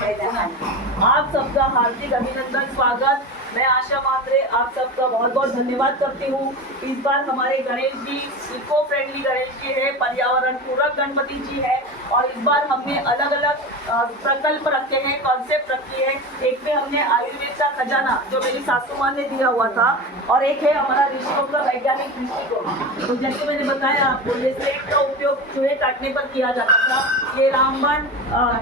आप सबका हार्दिक अभिनंदन, स्वागत। मैं आशा मात्रे आप सबका बहुत बहुत धन्यवाद करती हूँ। इस बार हमारे गणेश जी इको फ्रेंडली गणेश जी है, पर्यावरण पूरक गणपति जी है। और इस बार हमने अलग अलग प्रकल्प रखे हैं, कॉन्सेप्ट रखी है। एक में हमने आयुर्वेद का खजाना जो मेरी सासू माँ ने दिया हुआ था, और एक है हमारा ऋषियों का वैज्ञानिक दृष्टिकोण। तो जैसे मैंने बताया आपको, ये स्लेट का उपयोग चूहे काटने पर किया जाता था। ये रामबाण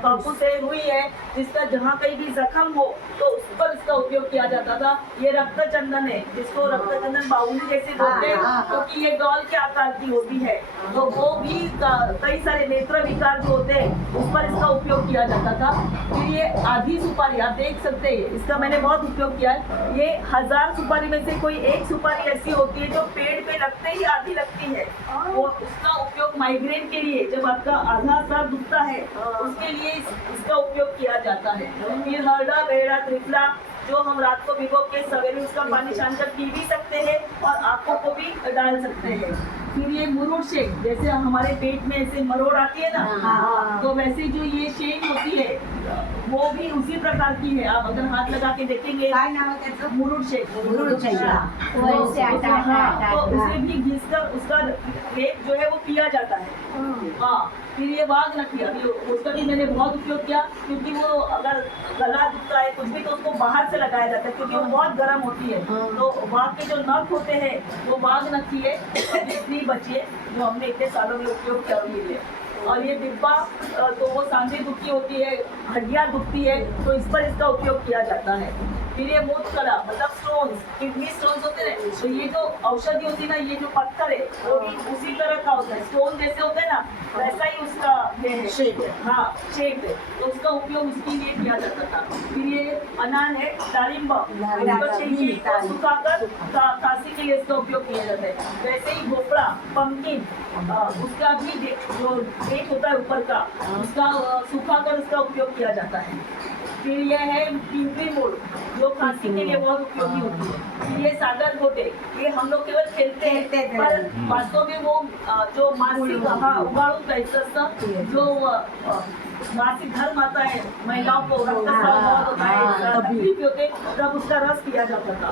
बापू से हुई है, जिसका जहाँ कहीं भी जख्म हो तो उस पर इसका उपयोग किया जाता था। ये रक्त चंदन है, जिसको रक्त चंदन बाउली जैसे बोलते हैं, क्योंकि ये डॉल के आकार की होती है। तो वो भी कई सारे नेत्र विकार जो होते हैं उस पर इसका उपयोग किया जाता था। फिर ये आधी सुपारी आप देख सकते हैं, इसका मैंने बहुत उपयोग किया है। ये 1000 सुपारी में से कोई एक सुपारी ऐसी होती है जो पेड़ पे लगते ही आधी लगती है। वो उसका उपयोग माइग्रेन के लिए, जब आपका आधा सर दुखता है उसके लिए इसका उपयोग किया जाता है। फिर हरड़ा, बेड़ा, त्रिफला जो हम रात को भिगो के सवेरे उसका पानी छान कर पी भी सकते हैं और आंखों को भी डाल सकते हैं। फिर ये मुरुड़ शेक, जैसे हमारे पेट में ऐसे मरोड़ आती है ना, तो वैसे जो ये शेक होती है वो भी उसी प्रकार की है। आप अगर हाथ लगा के देखेंगे, मुरुड़ शेक, तो उसे भी घिसकर उसका रेप जो है वो पिया जाता है। हाँ, फिर ये वाघ नखी, अभी उसका भी मैंने बहुत उपयोग किया, क्योंकि वो अगर गला दुखता है कुछ भी तो उसको बाहर से लगाया जाता है, क्योंकि वो बहुत गर्म होती है। तो वाघ के जो नख होते हैं वो वाघ नखी है, जितनी बची है जो हमने इतने सालों में उपयोग किया हुई है। और ये डिब्बा, तो वो सांधे दुखती होती है, हड्डियाँ दुखती है, तो इस पर इसका उपयोग किया जाता है। फिर ये मूत्रकला, मतलब स्टोन्स, किडनी स्टोन्स होते हैं, तो ये जो औषधि होती है ना, ये जो पत्थर है वो भी उसी तरह का होता है, स्टोन जैसे होते हैं ना, वैसा ही उसका शेप है। हाँ, शेप है, तो उसका उपयोग उसके लिए किया जाता था। फिर ये अनार है, दारिम्बा, सुखाकर काशी के लिए इसका उपयोग किया जाता है। वैसे ही भोपड़ा, पंपकिन, उसका भी जो पेट होता है ऊपर का, उसका सुखाकर उसका उपयोग किया जाता है। फिर यह है पिंपरी मोड़, जो खांसी के लिए बहुत उपयोगी होती है। फिर ये सागर गोटे, ये हम लोग केवल खेलते हैं, पर वास्तव में वो जो मासिक उगाड़ू का जो मासिक धर्म आता है, महिलाओं को रक्तस्राव बहुत होता है, तकलीफ होते, तब उसका रस पिया जाता था।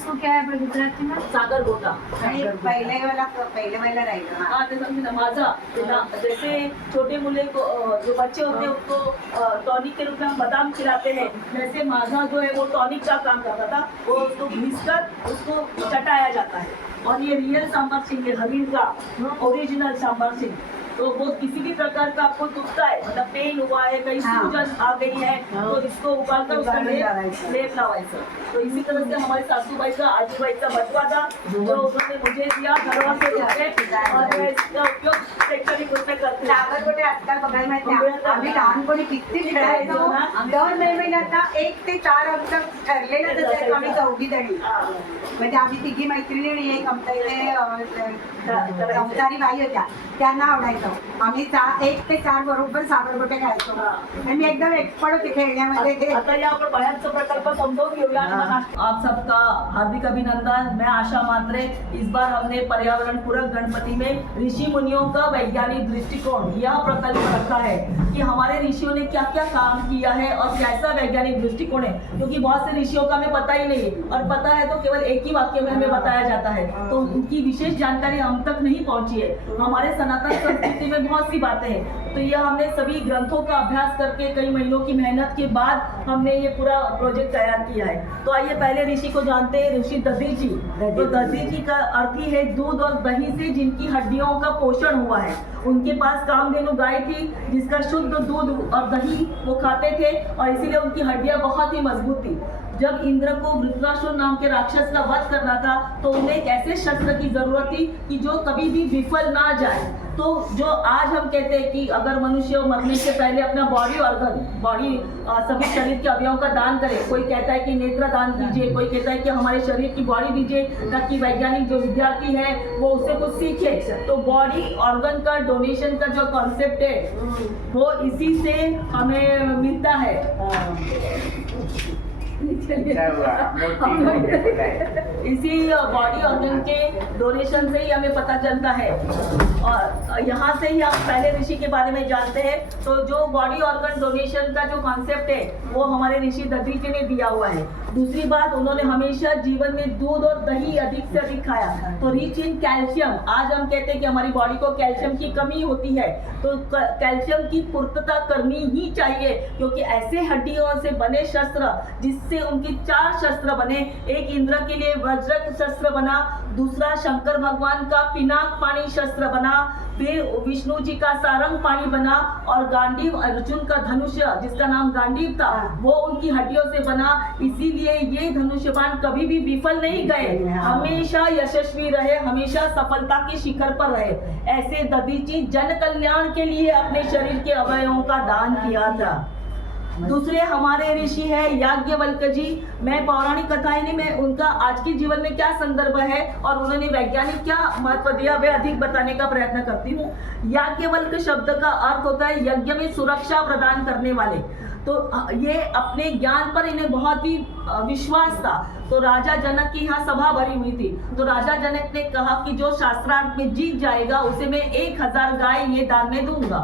શું કહેવાય ગુજરાતી में? सागर गोटा। पहिले वाला राहिलं. हाँ, ते समझे ना, माझा जैसे छोटे मुले को जो बच्चे होते हैं उसको टॉनिक के रूप में हम बादाम खिलाते हैं, वैसे माझा जो है वो टॉनिक का काम करता था। वो उसको घिसकर उसको चटाया जाता है। और ये रियल सांबर सिंह है, हरिण का ओरिजिनल सांबर सिंह। तो वो किसी भी प्रकार का आपको दुखता है, मतलब पेन हुआ है, कहीं सूजन आ गई है, तो इसको उबालकर उसका लेप लावायचं। तो इसी तरह से हमारे सासूबाई का, आजीबाई का बटवा था, जो उन्होंने मुझे दिया घरवा से लेके, और मैं इसका उपयोग शैक्षणिक रूप में करते हैं। सागर गोटे आजकाल बघायला माहिती, आम्ही लहानपणी किती खेळायचो. दर महिन्याला 1 ते 4 अंक ठरलेलं त्याच्यात आम्ही 4 जणी, म्हणजे आम्ही 3 मैत्रिणी आणि एक आमच्या बाई होत्या, त्यांना आवडायचं. आम्ही 1 ते 4 बरोबर सागर गोटे खेळायचो आणि मी एकदम एक्सपर्ट होते खेळण्यामध्ये. आता या आपण बाहेरचा प्रकल्प समजावून घेऊया। आप सबका हार्दिक अभिनंदन। मैं आशा मात्रे। इस बार हमने पर्यावरण पूरक गणपति में ऋषि मुनियों का वैज्ञानिक दृष्टिकोण यह प्रकल्प रखा है कि हमारे ऋषियों ने क्या क्या काम किया है और कैसा वैज्ञानिक दृष्टिकोण है, क्योंकि बहुत से ऋषियों का हमें पता ही नहीं है, और पता है तो केवल एक ही वाक्य में हमें बताया जाता है, तो उनकी विशेष जानकारी हम तक नहीं पहुंची है। हमारे सनातन संस्कृति में बहुत सी बातें हैं, तो यह हमने सभी ग्रंथों का अभ्यास करके कई महीनों की मेहनत के बाद हमने ये पूरा प्रोजेक्ट तैयार किया है। तो आइए पहले ऋषि को जानते हैं, ऋषि दधीची। तो दधीची का अर्थ ही है दूध और दही से जिनकी हड्डियों का पोषण हुआ है। उनके पास कामधेनु गाय थी, जिसका शुद्ध दूध और दही वो खाते थे, और इसीलिए उनकी हड्डियां बहुत ही मजबूत थी। जब इंद्र को वृत्रासुर नाम के राक्षस का वध करना था, तो उन्हें एक ऐसे शस्त्र की जरूरत थी कि जो कभी भी विफल ना जाए। तो जो आज हम कहते हैं कि अगर मनुष्य मरने से पहले अपना बॉडी सभी शरीर के अवयवों का दान करे, कोई कहता है कि नेत्र दान कीजिए, कोई कहता है कि हमारे शरीर की बॉडी दीजिए, ताकि वैज्ञानिक जो विद्यार्थी है वो उससे कुछ सीखे। तो बॉडी ऑर्गन का डोनेशन का जो कॉन्सेप्ट है वो इसी से हमें मिलता है। क्या हुआ? इसी बॉडी ऑर्गन के डोनेशन से ही हमें पता चलता है। और यहाँ से ही आप पहले ऋषि के बारे में जानते हैं। तो जो बॉडी ऑर्गन डोनेशन का जो कॉन्सेप्ट है वो हमारे ऋषि दधीचि ने दिया हुआ है। दूसरी बात, उन्होंने हमेशा जीवन में दूध और दही अधिक से अधिक खाया। तो रिच इन कैल्शियम, आज हम कहते हैं कि हमारी बॉडी को कैल्शियम की कमी होती है, तो कैल्शियम की पूर्तता करनी ही चाहिए, क्योंकि ऐसे हड्डियों से बने शस्त्र, जिससे उनके 4 शस्त्र बने। एक इंद्र के लिए वज्रक शस्त्र बना, दूसरा शंकर भगवान का पिनाक पाणी शस्त्र बना, फिर विष्णु जी का सारंग पाणी बना, और गांडीव अर्जुन का धनुष्य जिसका नाम गांडीव था वो उनकी हड्डियों से बना। इसीलिए ये धनुष्यबाण कभी भी विफल नहीं गए, हमेशा यशस्वी रहे, हमेशा सफलता के शिखर पर रहे। ऐसे दधीचि जन कल्याण के लिए अपने शरीर के अवयवों का दान किया था। दूसरे हमारे ऋषि है याज्ञवल्क्य जी। मैं पौराणिक कथाएं नहीं, मैं उनका आज के जीवन में क्या संदर्भ है और उन्होंने वैज्ञानिक क्या महत्व दिया वे अधिक बताने का प्रयत्न करती हूँ। याज्ञवल्क्य शब्द का अर्थ होता है यज्ञ में सुरक्षा प्रदान करने वाले। तो ये अपने ज्ञान पर इन्हें बहुत ही विश्वास था। तो राजा जनक की यहाँ सभा भरी हुई थी, तो राजा जनक ने कहा कि जो शास्त्रार्थ में जीत जाएगा उसे मैं 1000 गाय ये दान में दूंगा।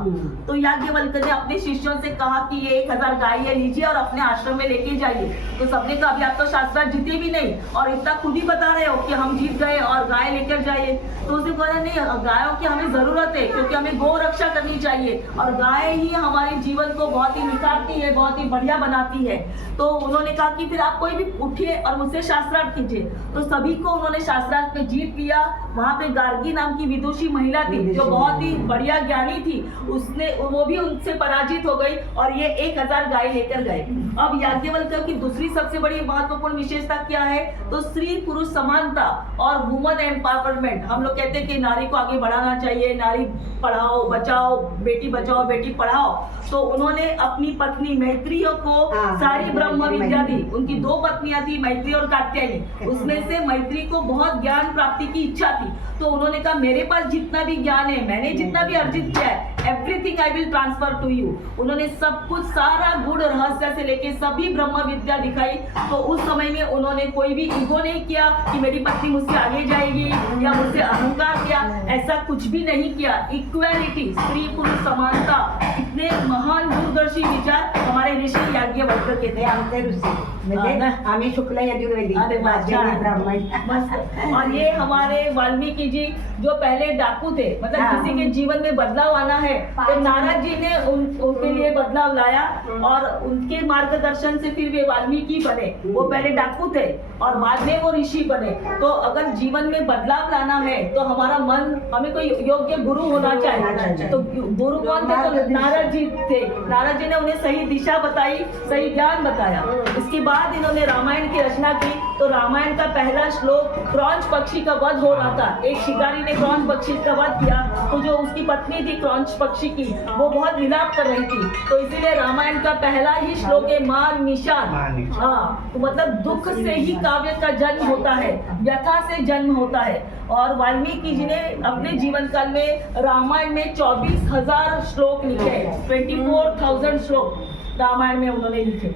तो याज्ञवल्क्य ने अपने शिष्यों से कहा कि ये 1000 गाय ये लीजिए और अपने आश्रम में लेके जाइए। तो सबने कहा अभी आप तो शास्त्रार्थ जीते भी नहीं और इतना खुद ही बता रहे हो कि हम जीत गए और गाय लेकर जाइए। तो उसने कहा नहीं, गायों की हमें जरूरत है, क्योंकि हमें गौ रक्षा करनी चाहिए और गाय ही हमारे जीवन को बहुत ही निखारती है, बहुत ही बढ़िया बनाती है। तो उन्होंने कहा कि फिर आप कोई भी उठिए और मुझसे शास्त्रार्थ कीजिए। तो सभी को उन्होंने शास्त्रार्थ में जीत लिया। वहां पे गार्गी नाम की विदुषी महिला थी जो बहुत ही बढ़िया ज्ञानी थी, उसने वो भी उनसे पराजित हो गई और ये 1000 गाय लेकर गए। अब याज्ञवल्क्य की दूसरी सबसे बड़ी महत्वपूर्ण विशेषता क्या है, तो स्त्री पुरुष समानता और वुमन एम्पावरमेंट। हम लोग कहते हैं कि नारी को आगे बढ़ाना चाहिए, नारी पढ़ाओ बचाओ, बेटी बचाओ बेटी पढ़ाओ। तो उन्होंने अपनी पत्नी मैत्रियों को सारी ब्रह्म विद्या दी। उनकी 2 पत्नियां थी, मैत्री और कात्यायनी। उसमें से मैत्री को बहुत ज्ञान प्राप्ति की इच्छा थी, तो उन्होंने कहा मेरे पास जितना भी ज्ञान है, मैंने जितना भी अर्जित किया है, everything I will transfer to you. उन्होंने सब कुछ, सारा गुण रहस्य से लेके सभी ब्रह्म विद्या दिखाई। तो उस समय में उन्होंने कोई भी ईगो नहीं किया कि मेरी पत्नी मुझसे आगे जाएगी या मुझसे अहंकार किया, ऐसा कुछ भी नहीं किया। इक्वालिटी, स्त्री पुरुष समानता, इतने महान दूरदर्शी विचार हमारे ऋषि याज्ञवल्क्य के थे। आमचे ऋषी म्हणजे आम्ही शुक्ल यजुर्वेदी अरे वाह, ब्राह्मण। मस्त। और ये हमारे वाल्मीकि जी जो पहले डाकू थे, मतलब किसी के जीवन में बदलाव आना है तो नारद जी ने उनके लिए बदलाव लाया और उनके मार्गदर्शन से फिर वे वाल्मीकि बने। वो पहले डाकू थे और बाद में वो ऋषि बने। तो अगर जीवन में बदलाव लाना है तो हमारा मन, हमें कोई योग्य गुरु होना चाहिए। तो गुरु कौन थे, तो नारद जी थे। नारद जी ने उन्हें सही दिशा बताई, सही ज्ञान बताया। इसके बाद इन्होंने रामायण की रचना की। तो रामायण का पहला श्लोक, क्रौंच पक्षी का वध हो रहा था, एक शिकारी ने क्रौंच पक्षी का वध किया। तो जो उसकी पत्नी थी क्रौंच पक्षी की, वो बहुत विलाप कर रही थी। तो इसीलिए रामायण का पहला ही श्लोक है मान निषाद। हाँ, तो मतलब दुख से ही काव्य का जन्म होता है, व्यथा से जन्म होता है। और वाल्मीकि जी ने अपने जीवन काल में रामायण में 24,000 श्लोक लिखे, 24,000 श्लोक रामायण में उन्होंने लिखे।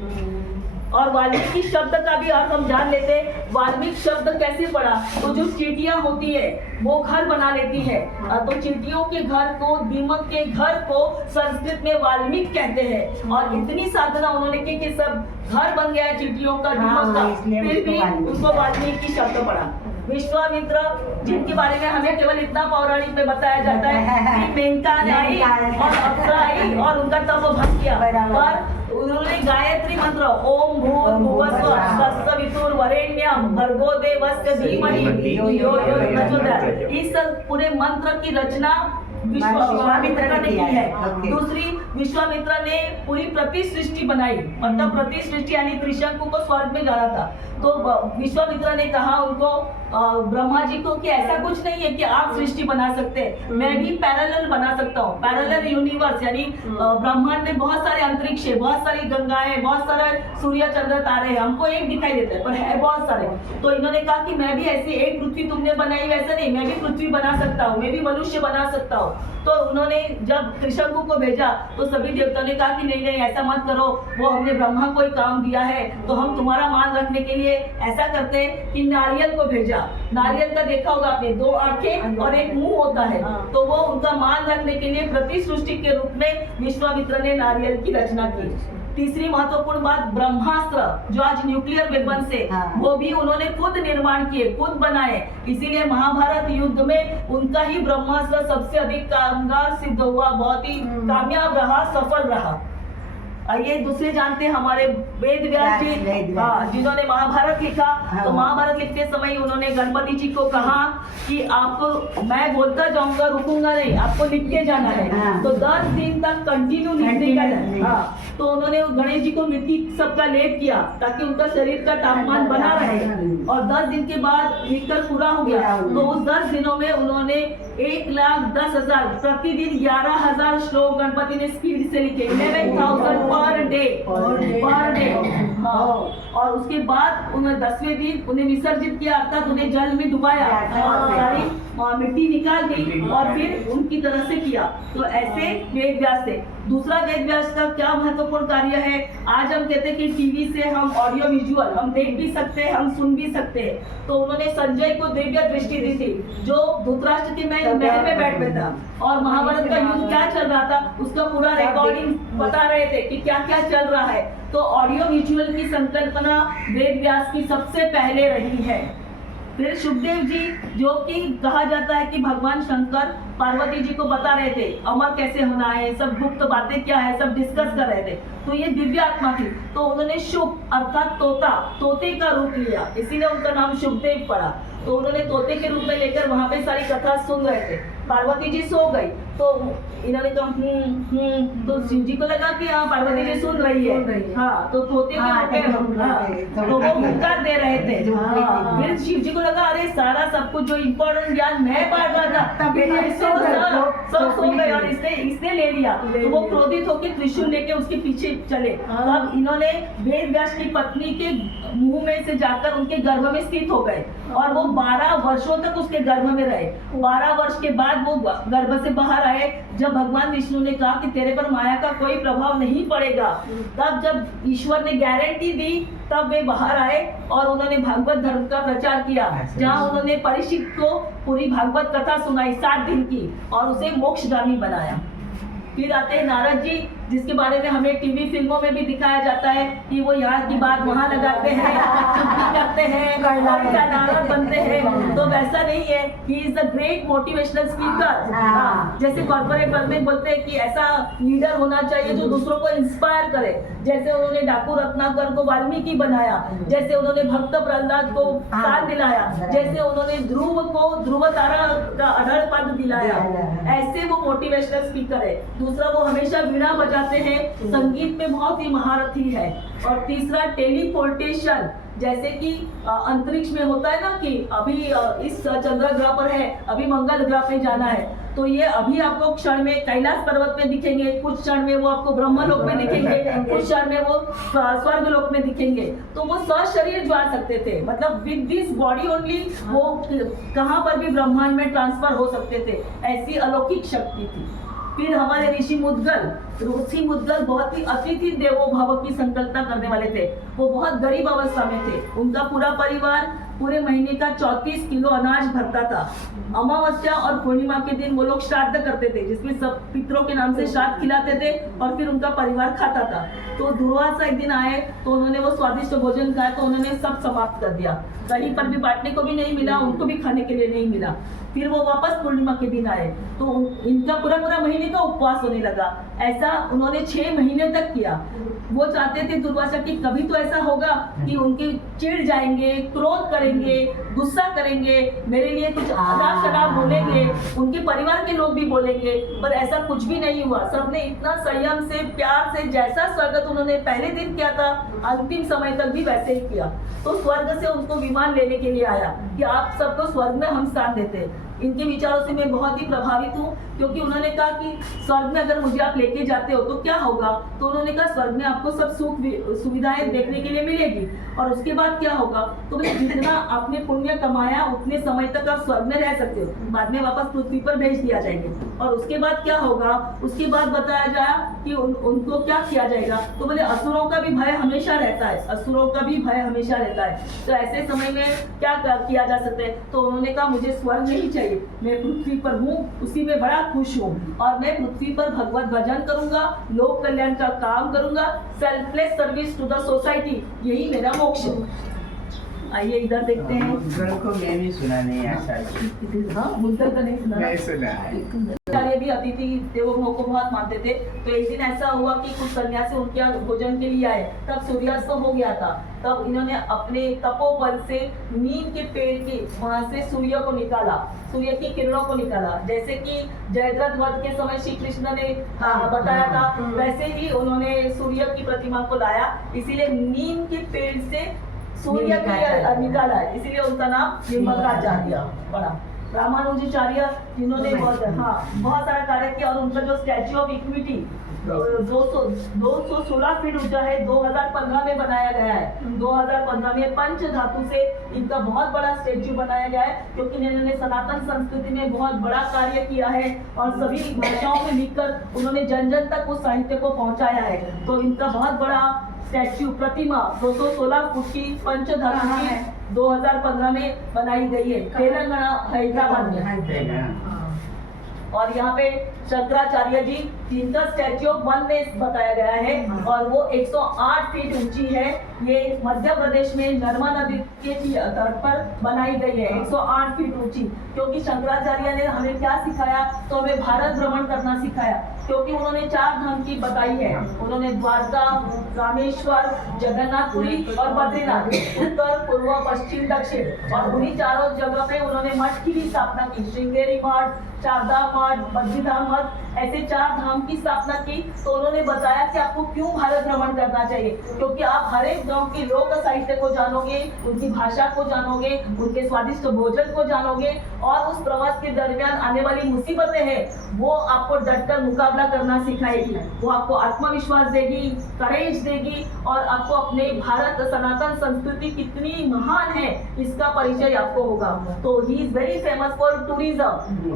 और वाल्मीकि शब्द का भी अर्थ हम जान लेते हैं। वाल्मीकि शब्द कैसे पड़ा, तो जो चींटियां होती है वो घर बना लेती है, तो चींटियों के घर को, दीमक के घर को संस्कृत में वाल्मीकि कहते हैं। और इतनी साधना उन्होंने की कि सब घर बन गया चींटियों का, दीमक का, फिर भी उनको वाल्मीकि शब्द पड़ा। विश्वामित्र जिनके बारे में हमें केवल इतना पौराणिक में बताया जाता है कि मेनका ने आई और अप्सरा आई और उनका तप भंग किया, पर उन्होंने गायत्री मंत्र ओम भूर्भुवस्सुः तत्सवितुर्वरेण्यं भर्गो देवस्य धीमहि धियो यो न प्रचोदयात्, इस पूरे मंत्र की रचना विश्वामित्र ने की है। दूसरी, विश्वामित्र ने पूरी प्रति सृष्टि बनाई, मतलब प्रति सृष्टि यानी त्रिशंकु को स्वर्ग में जाना था। तो विश्वामित्र ने कहा उनको, ब्रह्मा जी को, कि ऐसा कुछ नहीं है कि आप सृष्टि बना सकते, मैं भी पैरेलल बना सकता हूँ। पैरेलल यूनिवर्स यानी ब्रह्मांड में बहुत सारे अंतरिक्ष है, बहुत सारी गंगाएं, बहुत सारे सूर्य चंद्र तारे हैं, हमको एक दिखाई देता है पर है बहुत सारे। तो इन्होंने कहा कि मैं भी ऐसी एक पृथ्वी तुमने बनाई वैसा नहीं, मैं भी पृथ्वी बना सकता हूँ, मैं भी मनुष्य बना सकता हूँ। तो उन्होंने जब त्रिशंकु को भेजा तो सभी देवताओं ने कहा कि नहीं नहीं ऐसा मत करो, वो हमने ब्रह्मा को ही काम दिया है, तो हम तुम्हारा मान रखने के लिए ऐसा करते हैं कि नारियल को भेजा। नारियल का देखा होगा आपने, 2 आंखें और एक मुंह होता है, तो वो उनका मान रखने के लिए प्रति सृष्टि के रूप में विश्वामित्र ने नारियल की रचना की। तीसरी महत्वपूर्ण बात, ब्रह्मास्त्र जो आज न्यूक्लियर वेपन से, वो भी उन्होंने खुद निर्माण किए, खुद बनाए। इसीलिए महाभारत युद्ध में उनका ही ब्रह्मास्त्र सबसे अधिक कामगार सिद्ध हुआ, बहुत ही कामयाब रहा, सफल रहा। ये दूसरे जानते हैं हमारे वेद व्यास जी, जिन्होंने महाभारत लिखा। तो महाभारत लिखते समय उन्होंने गणपति जी को कहा कि आपको मैं बोलता जाऊंगा, रुकूंगा नहीं, आपको लिख के जाना है। तो 10 दिन तक कंटिन्यू लिखने का है। तो उन्होंने गणेश जी को मिट्टी सबका लेप किया ताकि उनका शरीर का तापमान बना रहे, और 10 दिन के बाद लिखकर पूरा हो गया। तो उस 10 दिनों में उन्होंने 1,10,000 प्रतिदिन 11,000 श्लोक गणपति ने स्पीड से लिखे, 11,000 पर डे। और उसके बाद उन्हें 10वें दिन उन्हें विसर्जित किया, अर्थात उन्हें जल में डुबाया और सारी मिट्टी निकाल दी और फिर उनकी तरह से किया। तो ऐसे वेद व्यास थे। दूसरा वेद व्यास का क्या महत्वपूर्ण कार्य है, आज हम कहते हैं कि टीवी से हम ऑडियो विजुअल हम देख भी सकते हैं, हम सुन भी सकते हैं। तो उन्होंने संजय को दिव्य दृष्टि दी थी, जो धृतराष्ट्र के महल में बैठे था और महाभारत का युद्ध क्या चल रहा था उसका पूरा रिकॉर्डिंग बता रहे थे कि क्या क्या चल रहा है। तो ऑडियो विजुअल की संकल्पना वेद व्यास की सबसे पहले रही है। फिर सुखदेव जी, जो कि कहा जाता है कि भगवान शंकर पार्वती जी को बता रहे थे अमर कैसे होना है, सब गुप्त बातें क्या है, सब डिस्कस कर रहे थे। तो ये दिव्य आत्मा थी, तो उन्होंने शुभ अर्थात तोते का रूप लिया, इसीलिए उनका नाम शुभदेव पड़ा। तो उन्होंने तोते के रूप में लेकर वहां पे सारी कथा सुन रहे थे। पार्वती जी सो गई तो इन्होंने कहा तो शिव जी को लगा कि हाँ पार्वती जी सुन रही है, हाँ तो तोते तो वो हुंकार दे रहे थे। फिर शिव जी को लगा अरे सारा सब कुछ जो इम्पोर्टेंट ज्ञान मैं बांट रहा था सब सो गए और इसने ले लिया। तो वो क्रोधित होकर त्रिशूल लेके उसके पीछे चले। तब इन्होंने वेद व्यास की पत्नी के मुंह में से जाकर उनके गर्भ में स्थित हो गए और वो 12 वर्षों तक उसके गर्भ में रहे। 12 वर्ष के बाद वो गर्भ से बाहर आए। जब भगवान विष्णु ने कहा कि तेरे पर माया का कोई प्रभाव नहीं पड़ेगा, तब जब ईश्वर ने गारंटी दी तब वे बाहर आए और उन्होंने भागवत धर्म का प्रचार किया, जहां उन्होंने परीक्षित को पूरी भागवत कथा सुनाई 7 दिन की और उसे मोक्षगामी बनाया। फिर आते हैं नारद जी, जिसके बारे में हमें टीवी फिल्मों में भी दिखाया जाता है कि वो यहाँ की बात वहाँ लगाते हैं, चुप्पी करते हैं, नारद बनते हैं। तो वैसा नहीं है, he is the great motivational speaker. जैसे कॉर्पोरेट वर्ल्ड में बोलते हैं कि ऐसा लीडर होना चाहिए जो दूसरों को इंस्पायर करे। जैसे उन्होंने डाकू रत्नाकर को वाल्मीकि बनाया, जैसे उन्होंने भक्त प्रहलाद को साथ दिलाया, जैसे उन्होंने ध्रुव को ध्रुव तारा का अढ़ पद दिलाया, ऐसे वो मोटिवेशनल स्पीकर है। दूसरा, वो हमेशा वीणा बजाते हैं, संगीत में बहुत ही महारथी है। और तीसरा, टेलीपोर्टेशन, जैसे कि अंतरिक्ष में होता है ना कि अभी इस चंद्र ग्रह पर है, अभी मंगल ग्रह पे जाना है, तो ये अभी आपको क्षण में कैलाश पर्वत में दिखेंगे, कुछ क्षण में वो आपको ब्रह्मलोक में दिखेंगे, कुछ क्षण में वो स्वर्ग लोक में दिखेंगे। तो वो सशरीर जा सकते थे, मतलब विद दिस बॉडी ओनली वो कहाँ पर भी ब्रह्मांड में ट्रांसफर हो सकते थे, ऐसी अलौकिक शक्ति थी। फिर हमारे ऋषि मुद्गल बहुत ही अतिथि देवो भव की संकल्पना करने वाले थे। वो बहुत गरीब अवस्था में थे। उनका पूरा परिवार पूरे महीने का 34 किलो अनाज भरता था। अमावस्या और पूर्णिमा के दिन वो लोग श्राद्ध करते थे, जिसमें सब पितरों के नाम से श्राद्ध खिलाते थे और फिर उनका परिवार खाता था। तो दुर्वासा एक दिन आए तो उन्होंने वो स्वादिष्ट भोजन खाया, तो उन्होंने सब समाप्त कर दिया। कहीं पर भी बांटने को भी नहीं मिला, उनको भी खाने के लिए नहीं मिला। फिर वो वापस पूर्णिमा के दिन आए तो इनका पूरा महीने का उपवास होने लगा। ऐसा उन्होंने 6 महीने तक किया। वो चाहते थे दुर्वासा कि कभी तो ऐसा होगा कि उनके चिढ़ जाएंगे, क्रोध करेंगे, गुस्सा करेंगे, मेरे लिए कुछ अनाप शनाप बोलेंगे, उनके परिवार के लोग भी बोलेंगे, पर ऐसा कुछ भी नहीं हुआ। सबने इतना संयम से, प्यार से, जैसा स्वागत उन्होंने पहले दिन किया था, अंतिम समय तक भी वैसे ही किया। तो स्वर्ग से उनको विमान लेने के लिए आया कि आप सबको स्वर्ग में हम स्थान देते हैं। इनके विचारों से मैं बहुत ही प्रभावित हूँ, क्योंकि उन्होंने कहा कि स्वर्ग में अगर मुझे आप लेके जाते हो तो क्या होगा। तो उन्होंने कहा स्वर्ग में आपको सब सुख सुविधाएं देखने के लिए मिलेगी, और उसके बाद क्या होगा। तो बोले जितना आपने पुण्य कमाया उतने समय तक आप स्वर्ग में रह सकते हो, बाद में वापस पृथ्वी पर भेज दिया जाएंगे। और उसके बाद क्या होगा, उसके बाद बताया जाए कि उनको क्या किया जाएगा। तो बोले असुरों का भी भय हमेशा रहता है, असुरों का भी भय हमेशा रहता है। तो ऐसे समय में क्या किया जा सकता है। तो उन्होंने कहा मुझे स्वर्ग नहीं चाहिए, मैं पृथ्वी पर हूँ, उसी में बड़ा खुश हूँ, और मैं पृथ्वी पर भगवत भजन करूंगा, लोक कल्याण का काम करूंगा, selfless service to the society, यही मेरा मोक्ष है। आइए इधर देखते हैं। मुद्गल को मैंने सुना नहीं ऐसा। हाँ, मुद्गल का नहीं सुना। नहीं सुना है। आचार्य भी अतिथि देवों को बहुत मानते थे। तो एक दिन ऐसा हुआ कि कुछ सन्यासी उनके यहाँ भोजन के लिए आए, तब सूर्यास्त हो गया था। तब इन्होंने अपने तपोबल से नीम के पेड़ के वहां से सूर्य को निकाला, सूर्य की किरणों को निकाला, जैसे कि जयद्रथ वध के समय श्री कृष्ण ने बताया था, वैसे ही उन्होंने सूर्य की प्रतिमा को लाया। इसीलिए नीम के पेड़ से सूर्य की निकाला है, इसीलिए उनका नाम निम्बकाचार्य पड़ा। रामानुजाचार्य जिन्होंने बहुत सारा कार्य किया, और उनका जो स्टैच्यू ऑफ इक्विटी 216 फीट ऊंचा है, 2015 में बनाया गया है। 2015 में पंच धातु से इनका बहुत बड़ा स्टैच्यू बनाया गया है, क्योंकि इन्होंने सनातन संस्कृति में बहुत बड़ा कार्य किया है, और सभी भाषाओं में लिखकर उन्होंने जन जन तक उस साहित्य को पहुंचाया है। तो इनका बहुत बड़ा स्टैच्यू प्रतिमा 216 फुट की पंच धातु की 2015 में बनाई गई है, तेलंगाना हैदराबाद में। और यहाँ पे शंकराचार्य जी जिनका स्टैच्यू ऑफ वननेस बताया गया है, और वो 108 फीट ऊंची है। ये मध्य प्रदेश में नर्मदा नदी के तट पर बनाई गई है, 108 फीट ऊंची। क्योंकि शंकराचार्य ने हमें क्या सिखाया, तो हमें भारत भ्रमण करना सिखाया, क्योंकि उन्होंने 4 धाम की बताई है। उन्होंने द्वारका, रामेश्वर, जगन्नाथपुरी और बद्रीनाथ, उत्तर, पूर्व, पश्चिम, दक्षिण, और उन्हीं चारों जगह पे उन्होंने मठ की भी स्थापना की, श्रृंगेरी मठ, शारदा मठ, बद्रीधाम मठ, ऐसे 4 धाम की स्थापना की। तो उन्होंने बताया कि आपको क्यों भारत भ्रमण करना चाहिए, क्योंकि आप हर एक गांव की लोक साहित्य को जानोगे, उनकी भाषा को जानोगे, उनके स्वादिष्ट भोजन को जानोगे, और उस प्रवास के दरमियान आने वाली मुसीबतें हैं वो आपको डटकर मुकाबला करना सिखाएगी, वो आपको आत्मविश्वास देगी, करेज देगी, और आपको अपने भारत सनातन संस्कृति कितनी महान है इसका परिचय आपको होगा। तो he is very famous for tourism,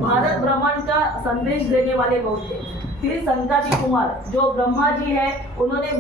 Bharat भ्रमण का संदेश देने वाले लोग थे। फिर संकाजी कुमार जो ब्रह्मा जी है, उन्होंने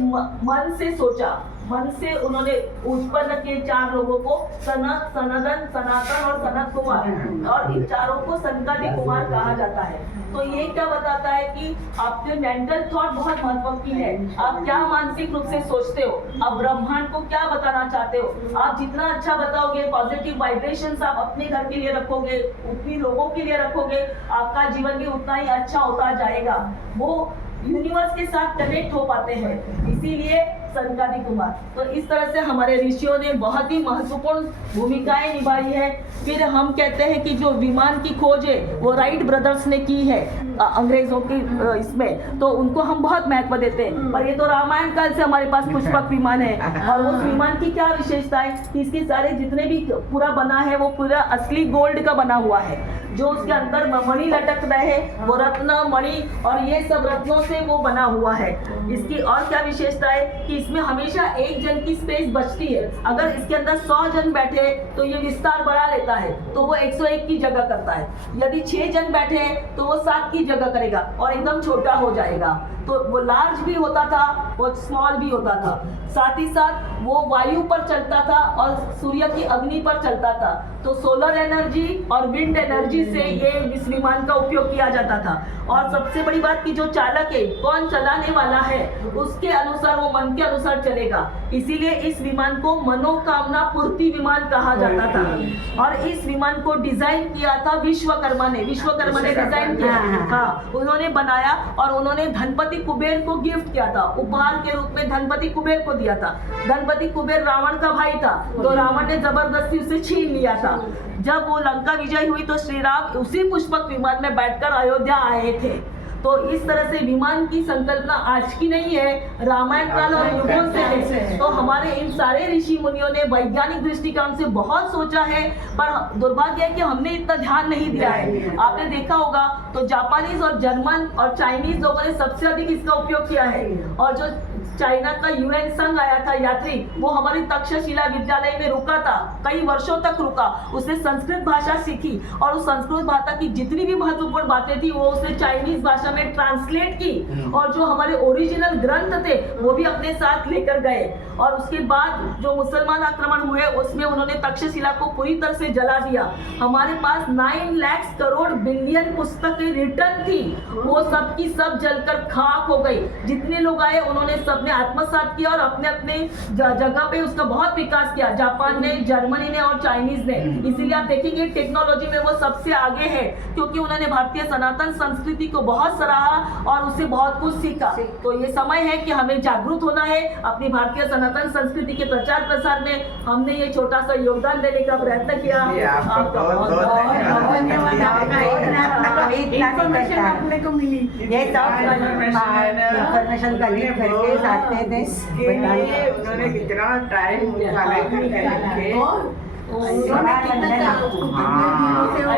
मन से सोचा, मन से उन्होंने उत्पन्न किए 4 लोगों को, सनत, सनदन, सनातन और सनत कुमार, और इन चारों को संकादी कुमार कहा जाता है। तो ये क्या बताता है कि आपके मेंटल थॉट बहुत महत्व की है, आप क्या मानसिक रूप से सोचते हो, आप ब्रह्मांड को क्या बताना चाहते हो। आप जितना अच्छा बताओगे, पॉजिटिव वाइब्रेशंस आप अपने घर के लिए रखोगे, उतनी लोगों के लिए रखोगे, आपका जीवन भी उतना ही अच्छा होता जाएगा। वो यूनिवर्स के साथ कनेक्ट हो पाते हैं, इसीलिए संकादी कुमार। तो इस तरह से हमारे ऋषियों ने बहुत ही महत्वपूर्ण भूमिकाएं निभाई है। फिर हम कहते हैं कि जो विमान की खोज है वो राइट ब्रदर्स ने की है अंग्रेजों के इसमें, तो उनको हम बहुत महत्व देते हैं। पर ये तो रामायण काल से हमारे पास पुष्पक विमान है, और उस विमान की क्या विशेषता है कि इसके सारे जितने भी पूरा बना है वो पूरा असली गोल्ड का बना हुआ है। जो उसके अंदर मणि लटक रहे हैं वो रत्न, मणि और ये सब रत्नों से वो बना हुआ है। इसकी और क्या विशेषता है कि इसमें हमेशा 1 जन की स्पेस बचती है। अगर इसके अंदर 100 जन बैठे तो ये विस्तार बढ़ा लेता है, तो वो 101 की जगह करता है। यदि 6 जन बैठे हैं तो वो 7 की जगह करेगा और एकदम छोटा हो जाएगा। तो वो लार्ज भी होता था, वो स्मॉल भी होता था। साथ ही साथ वो वायु पर चलता था और सूर्य की अग्नि पर चलता था। तो सोलर एनर्जी और विंड एनर्जी से ये इस विमान का उपयोग किया जाता था। और सबसे बड़ी बात कि जो चालक है, कौन चलाने वाला है, उसके अनुसार, वो मन के अनुसार चलेगा। इसीलिए इस विमान को मनोकामना पूर्ति विमान कहा जाता था। और इस विमान को डिजाइन किया था विश्वकर्मा ने डिजाइन किया। हाँ, उन्होंने बनाया और उन्होंने धनपति कुबेर को गिफ्ट किया था, उपहार के रूप में धनपति कुबेर को दिया था। धनपति कुबेर रावण का भाई था, तो रावण ने जबरदस्ती उसे छीन लिया था। जब वो लंका विजय हुई तो श्री राम उसी पुष्पक विमान में बैठकर अयोध्या आए थे। तो इस तरह से विमान की संकल्पना आज की नहीं है, रामायण काल और युगों से है। तो हमारे इन सारे ऋषि मुनियों ने वैज्ञानिक दृष्टिकोण से बहुत सोचा है, पर दुर्भाग्य है कि हमने इतना ध्यान नहीं दिया है। आपने देखा होगा तो जापानीज और जर्मन और चाइनीज लोगों ने सबसे अधिक इसका उपयोग किया है, और जो चाइना का यूएन संघ आया था यात्री, वो हमारी तक्षशिला विद्यालय में रुका था, कई वर्षों तक रुका। उसने संस्कृत भाषा सीखी और उस संस्कृत भाषा की जितनी भी महत्वपूर्ण बातें थी वो उसने चाइनीज भाषा में ट्रांसलेट की, और जो हमारे ओरिजिनल ग्रंथ थे वो भी अपने साथ लेकर गए। और उसके बाद जो मुसलमान आक्रमण हुए उसमें उन्होंने तक्षशिला को पूरी तरह से जला दिया। हमारे पास 9 लाख करोड़ बिलियन पुस्तकें रिटर्न थी, वो सब की सब जलकर खाक हो गई। जितने लोग आए उन्होंने सबने आत्मसात किया और अपने अपने जगह पे उसका बहुत विकास किया, जापान ने, जर्मनी ने और चाइनीज ने। इसीलिए आप देखेंगे टेक्नोलॉजी में वो सबसे आगे है, क्योंकि उन्होंने भारतीय सनातन संस्कृति को बहुत सराहा और उससे बहुत कुछ सीखा। तो ये समय है कि हमें जागरूक होना है अपनी भारतीय सनातन संस्कृति के प्रचार प्रसार में। हमने ये छोटा सा योगदान देने का प्रयत्न किया। आपका बहुत बहुत धन्यवाद। इन्फॉर्मेशन आपने को मिली। ये सब इंफॉर्मेशन कलेक्ट करके साथ में दे उन्होंने कितना टाइम निकाला है। हाँ।